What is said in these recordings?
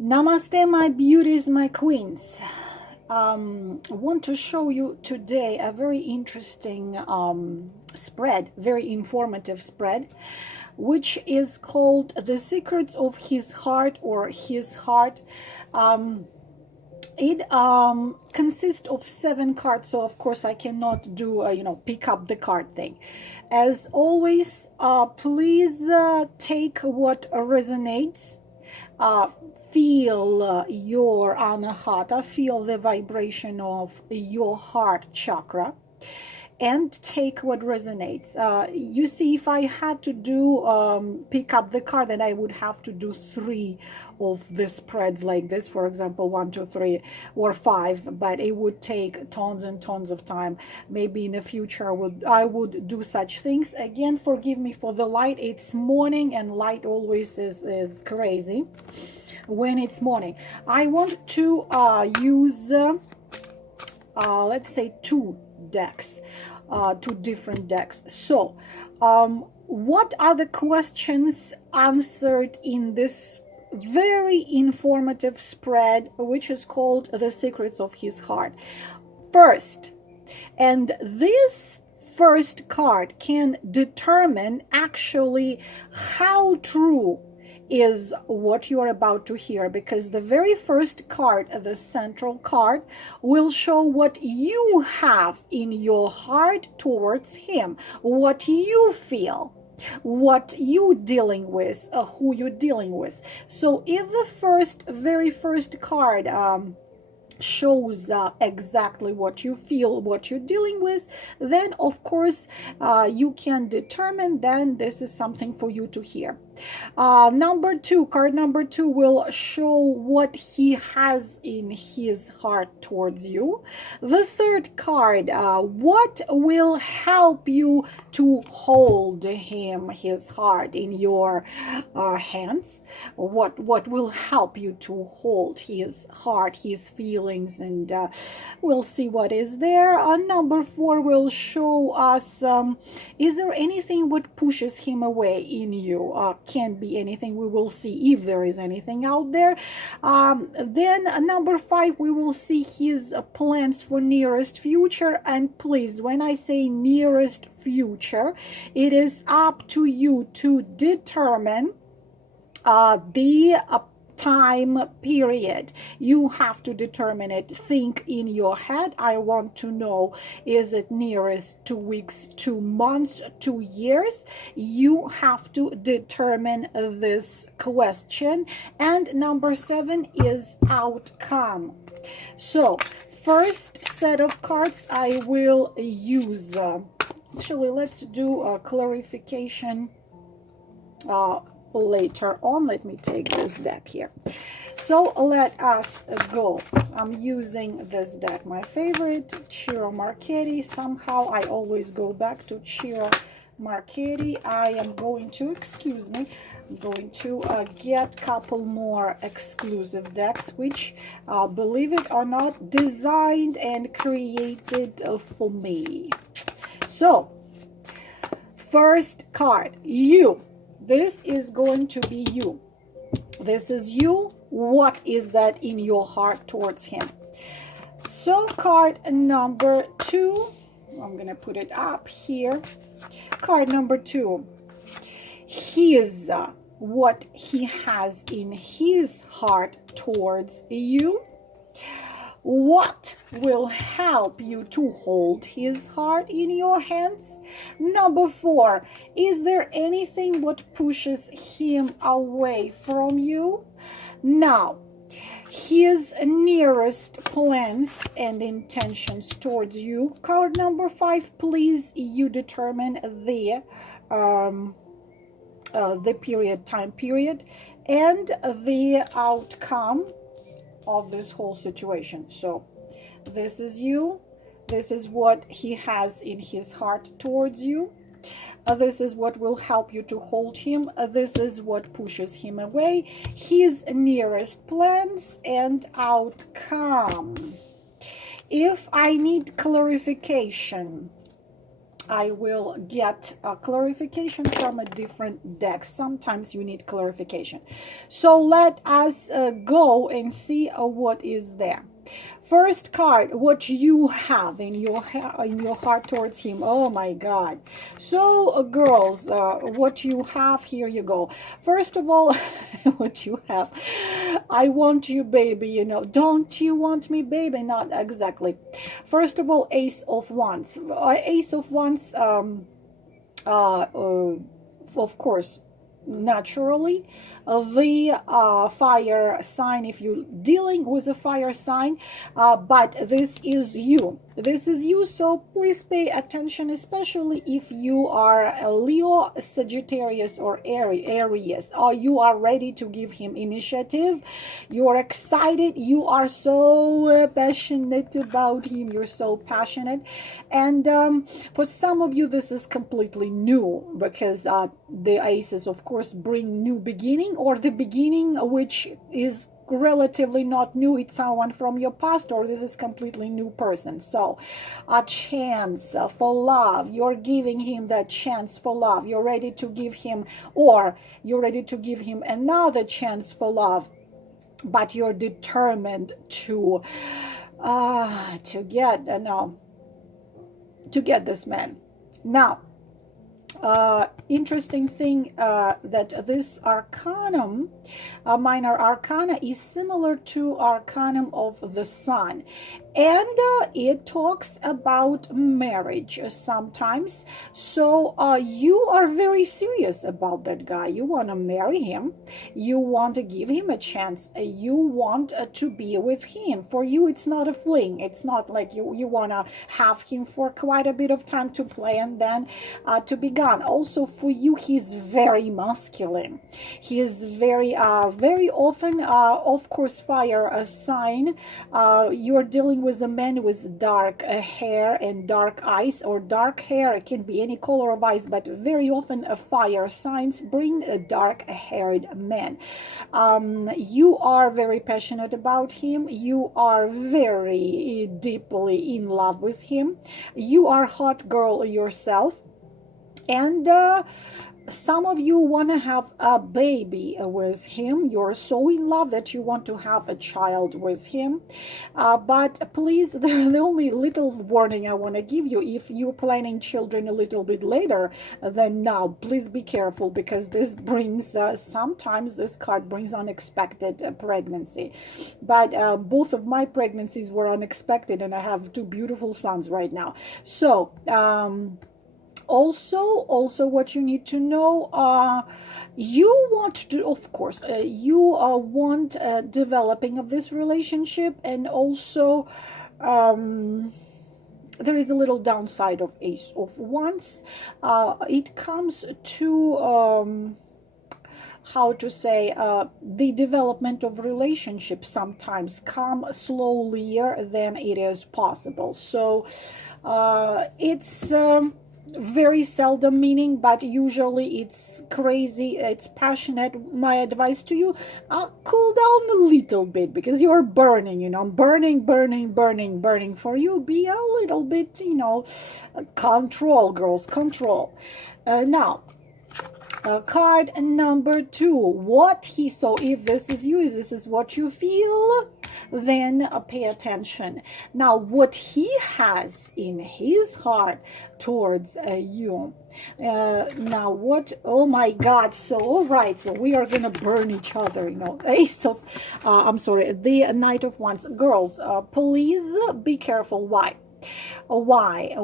Namaste, my beauties, my queens. I want to show you today a very interesting spread, very informative spread, which is called The Secrets of His Heart or His Heart. It consists of 7 cards, so of course I cannot do pick up the card thing. As always, please take what resonates. Feel your anahata, feel the vibration of your heart chakra, and take what resonates. You see, if I had to do pick up the card, then I would have to do 3 of the spreads like this, for example, 1, 2, 3 or 5, but it would take tons and tons of time. Maybe in the future I would do such things. Again, forgive me for the light. It's morning, and light always is crazy when it's morning. I want to use let's say 2 decks, 2 different decks. So what are the questions answered in this very informative spread, which is called The Secrets of His Heart? First, and this first card can determine actually how true is what you are about to hear, because the very first card, the central card, will show what you have in your heart towards him, what you feel, what you dealing with, who you're dealing with. So if the very first card shows exactly what you feel, what you're dealing with, then of course you can determine then this is something for you to hear. Number 2, card number 2 will show what he has in his heart towards you. The third card, what will help you to hold him, his heart, in your hands. What will help you to hold his heart, his feelings, and we'll see what is there. Number 4 will show us, is there anything what pushes him away in you? Can be anything. We will see if there is anything out there. Then number 5, we will see his plans for nearest future. And please, when I say nearest future, it is up to you to determine the time period. You have to determine it. Think in your head. I want to know, is it nearest 2 weeks, 2 months, 2 years? You have to determine this question. And number 7 is outcome. So first set of cards I will use. Actually, let's do a clarification later on. Let me take this deck here. So let us go. I'm using this deck, my favorite, Ciro Marchetti. Somehow I always go back to Ciro Marchetti. I am going to, excuse me, I'm going to get a couple more exclusive decks, which, believe it or not, designed and created for me. So, first card, you. This is going to be you. This is you. What is that in your heart towards him? So card number 2, I'm going to put it up here. Card number 2, his, what he has in his heart towards you. What will help you to hold his heart in your hands? Number 4, is there anything what pushes him away from you? Now, his nearest plans and intentions towards you. Card number 5, please, you determine the time period and the outcome of this whole situation. So this is you. This is what he has in his heart towards you. This is what will help you to hold him. This is what pushes him away. His nearest plans and outcome. If I need clarification, I will get a clarification from a different deck. Sometimes you need clarification. So let us go and see what is there. First card, what you have in your heart towards him. Oh my God. So girls, what you have, here you go. First of all, what you have, I want you, baby, you know. Don't you want me, baby? Not exactly. First of all, Ace of Wands. Ace of Wands, of course, naturally, the fire sign, if you're dealing with a fire sign, but this is you. This is you, so please pay attention, especially if you are a Leo, Sagittarius, or Aries. You are ready to give him initiative. You are excited. You are so passionate about him. You're so passionate. And for some of you, this is completely new, because the aces, of course, bring new beginning, or the beginning which is relatively not new. It's someone from your past, or this is completely new person. So a chance for love. You're giving him that chance for love. You're ready to give him, or you're ready to give him another chance for love, but you're determined to get this man. Now, interesting thing, that this arcanum, minor arcana, is similar to arcanum of the sun, and it talks about marriage sometimes. So you are very serious about that guy. You want to marry him. You want to give him a chance. You want to be with him. For you, it's not a fling. It's not like you want to have him for quite a bit of time to play and then to be gone. Also, for you, he's very masculine. He is very often, of course, fire a sign. You're dealing with a man with dark hair and dark eyes, or dark hair. It can be any color of eyes, but very often fire signs bring a dark-haired man. You are very passionate about him. You are very deeply in love with him. You are hot girl yourself. And some of you want to have a baby with him. You're so in love that you want to have a child with him. But please, the only little warning I want to give you, if you're planning children a little bit later than now, please be careful, because this brings, sometimes this card brings unexpected pregnancy. But both of my pregnancies were unexpected, and I have two beautiful sons right now. So, also what you need to know, you want to, of course, you want developing of this relationship, and also there is a little downside of Ace of Wands. It comes to how to say, the development of relationships sometimes come slower than it is possible. So it's very seldom meaning, but usually it's crazy, it's passionate. My advice to you, cool down a little bit, because you're burning, burning for you. Be a little bit, control, girls, control. Now, card number 2, so if this is you, if this is what you feel, then pay attention. Now, what he has in his heart towards you. Now, what? Oh my God. So, all right. So we are going to burn each other, Ace of, the Knight of Wands. Girls, please be careful. Why? Why?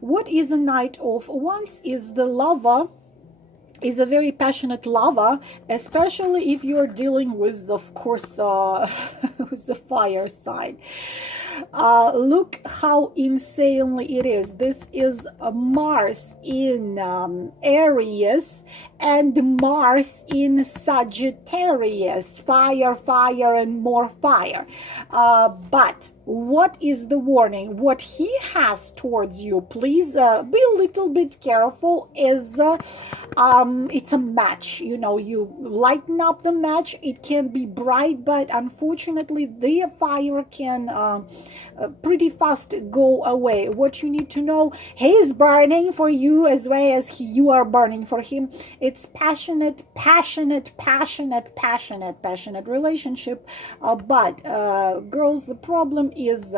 What is a Knight of Wands? Is the lover, is a very passionate lover, especially if you're dealing with, of course, with the fire sign. Look how insanely it is. This is Mars in Aries and Mars in Sagittarius. Fire, and more fire. But what is the warning? What he has towards you, please be a little bit careful, is it's a match. You lighten up the match. It can be bright, but unfortunately the fire can pretty fast go away. What you need to know, he's burning for you as well as you are burning for him. It's passionate relationship. But girls, the problem is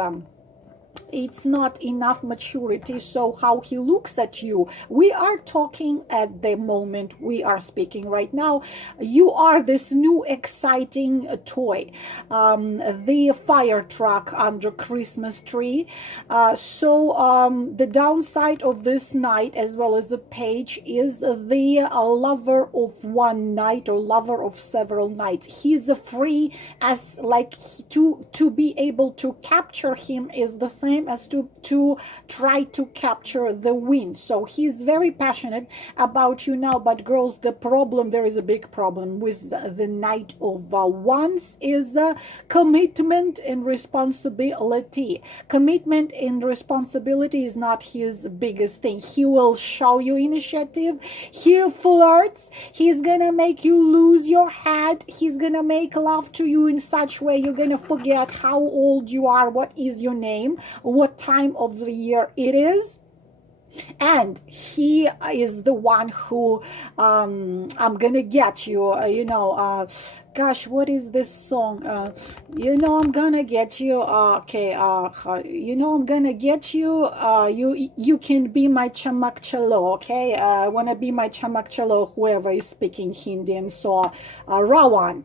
it's not enough maturity. So how he looks at you, we are talking at the moment we are speaking right now. You are this new exciting toy, the fire truck under Christmas tree. The downside of this night, as well as the page, is the lover of one night or lover of several nights. He's free, as like to be able to capture him is the same as to try to capture the wind. So he's very passionate about you now. But girls, the problem, there is a big problem with the Knight of Wands, is commitment and responsibility. Commitment and responsibility is not his biggest thing. He will show you initiative. He flirts. He's gonna make you lose your head. He's gonna make love to you in such way you're gonna forget how old you are, what is your name, what time of the year it is. And he is the one who I'm gonna get you, gosh, what is this song? I'm gonna get you. Okay. I'm gonna get you. You can be my chamak chalo. Okay. Wanna be my chamak chalo? Whoever is speaking Hindi, and so Rawan.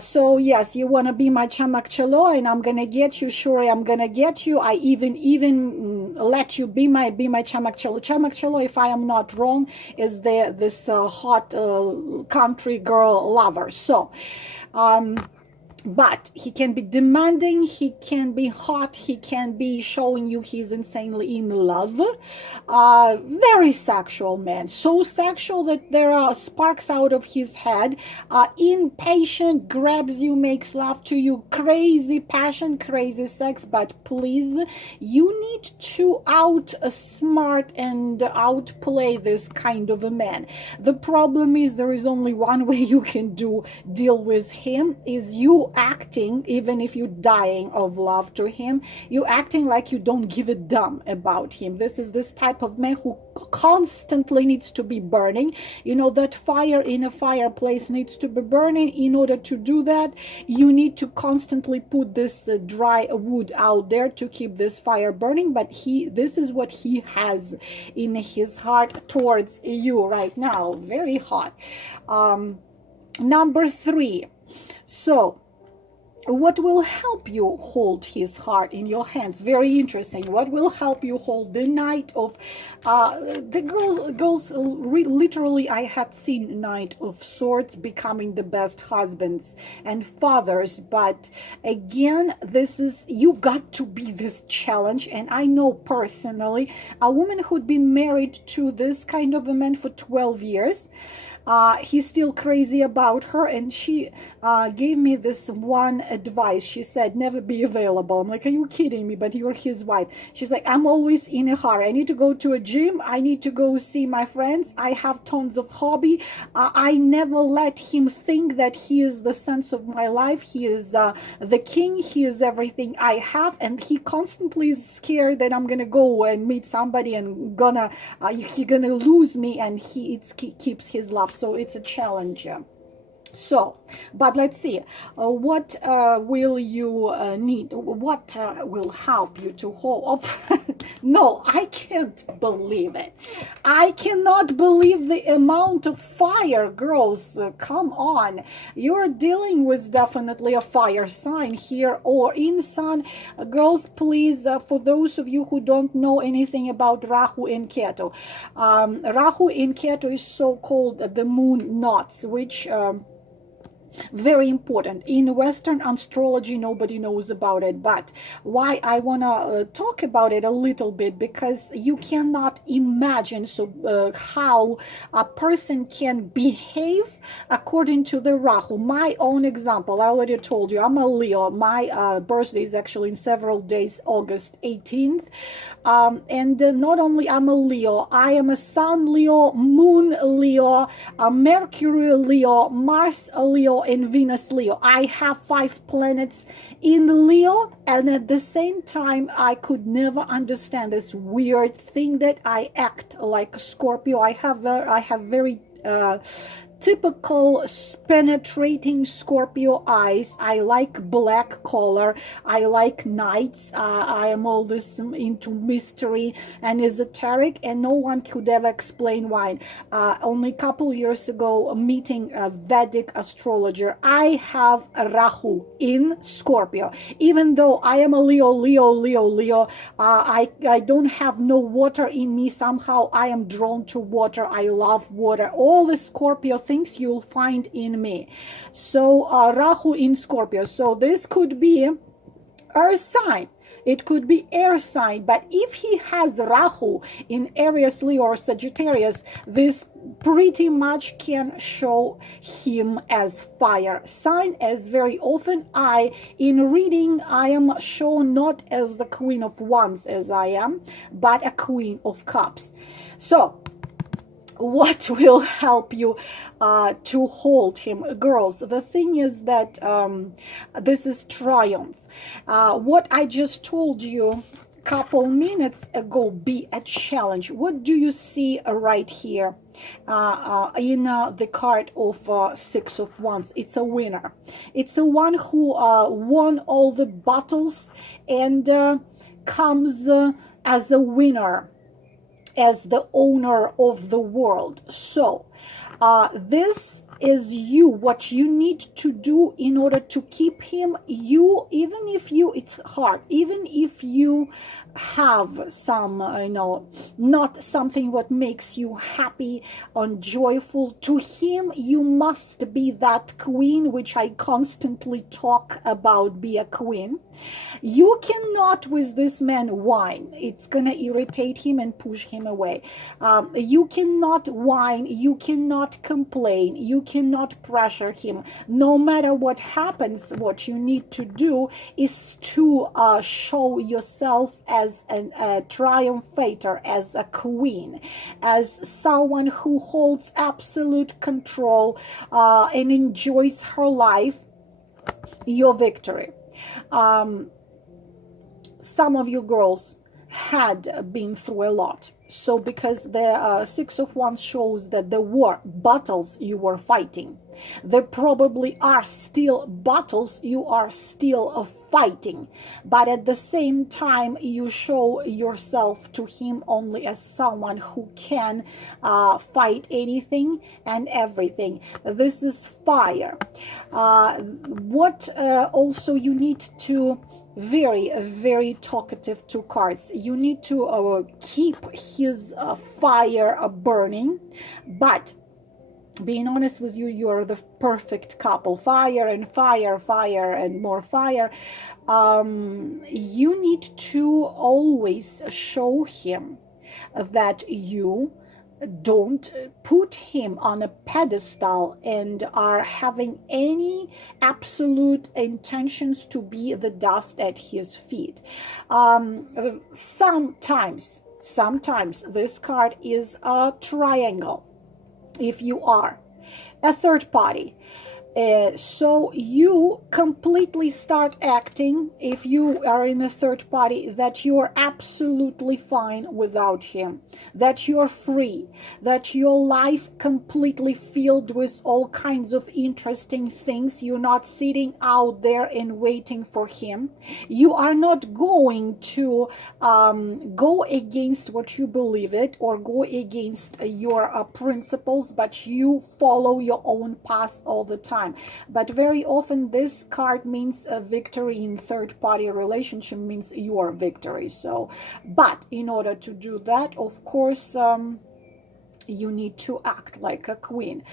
So yes, you wanna be my chamak chalo, and I'm gonna get you. Sure, I'm gonna get you. I even let you be my chamak chalo. Chamak chalo, if I am not wrong, is this hot country girl lover. So but he can be demanding, he can be hot, he can be showing you he's insanely in love. Very sexual man, so sexual that there are sparks out of his head. Impatient, grabs you, makes love to you, crazy passion, crazy sex. But please, you need to outsmart and outplay this kind of a man. The problem is there is only one way you can deal with him, is you acting, even if you're dying of love to him, you acting like you don't give a damn about him. This is this type of man who constantly needs to be burning. That fire in a fireplace needs to be burning. In order to do that, you need to constantly put this dry wood out there to keep this fire burning. But this is what he has in his heart towards you right now. Very hot. Number 3. So what will help you hold his heart in your hands? Very interesting. What will help you hold the Knight of the girls literally, I had seen Knight of Swords becoming the best husbands and fathers. But again, this is, you got to be this challenge. And I know personally a woman who'd been married to this kind of a man for 12 years. He's still crazy about her, and she gave me this one advice. She said, never be available. I'm like, are you kidding me? But you're his wife. She's like, I'm always in a hurry. I need to go to a gym. I need to go see my friends. I have tons of hobby. I never let him think that he is the sense of my life. He is the king. He is everything I have. And he constantly is scared that I'm gonna go and meet somebody and he gonna lose me, and he keeps his love. So it's a challenge. So, but let's see, what will you need? What will help you to hold up? No, I can't believe it. I cannot believe the amount of fire, girls. Come on. You're dealing with definitely a fire sign here, or in sun. Girls, please, for those of you who don't know anything about Rahu and Ketu, Rahu and Ketu is so-called the moon knots, which very important. In Western astrology, nobody knows about it. But why I want to talk about it a little bit, because you cannot imagine how a person can behave according to the Rahu. My own example, I already told you, I'm a Leo. My birthday is actually in several days, August 18th. And not only I'm a Leo, I am a Sun Leo, Moon Leo, a Mercury Leo, Mars Leo, and Venus Leo. I have 5 planets in Leo, and at the same time, I could never understand this weird thing that I act like a Scorpio. I have very typical penetrating Scorpio eyes. I like black color. I like nights. I am always into mystery and esoteric, and no one could ever explain why. Only a couple years ago, meeting a Vedic astrologer, I have a Rahu in Scorpio. Even though I am a Leo, I don't have no water in me. Somehow I am drawn to water. I love water. All the Scorpio things you'll find in me. So Rahu in Scorpio. So this could be earth sign. It could be air sign. But if he has Rahu in Aries, Leo, or Sagittarius, this pretty much can show him as fire sign, as very often in reading I am shown not as the Queen of Wands as I am, but a Queen of Cups. So what will help you to hold him? Girls, the thing is that this is triumph. What I just told you couple minutes ago, be a challenge. What do you see right here in the card of 6 of Wands? It's a winner. It's the one who won all the battles and comes as a winner, as the owner of the world. So this is you, what you need to do in order to keep him. You, even if you, it's hard, even if you have some not something what makes you happy and joyful, to him you must be that queen, which I constantly talk about. Be a queen. You cannot with this man whine. It's gonna irritate him and push him away. You cannot whine, you cannot complain, you cannot pressure him. No matter what happens, what you need to do is to show yourself as a triumphator, as a queen, as someone who holds absolute control and enjoys her life, your victory. Some of you girls had been through a lot. So because the 6 of Wands shows that there were battles you were fighting. There probably are still battles you are still fighting. But at the same time, you show yourself to him only as someone who can fight anything and everything. This is fire. What also you need to very talkative two cards. You need to keep his fire burning, but being honest with you, you're the perfect couple. Fire and fire, fire and more fire. You need to always show him that you don't put him on a pedestal and are having any absolute intentions to be the dust at his feet. Sometimes this card is a triangle. If you are a third party, so you completely start acting, if you are in a third party, that you're absolutely fine without him, that you're free, that your life completely filled with all kinds of interesting things. You're not sitting out there and waiting for him. You are not going to go against what you believe it or go against your principles, but you follow your own path all the time. But very often this card means a victory in third party relationship, means your victory. So, but in order to do that, of course, you need to act like a queen.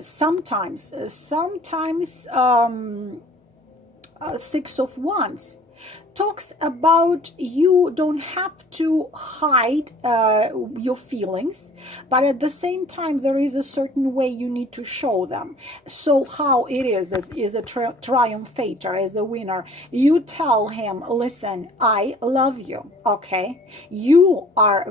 Sometimes 6 of Wands talks about you don't have to hide your feelings, but at the same time there is a certain way you need to show them. So how it is a triumphator, as a winner, you tell him, listen, I love you, okay? You are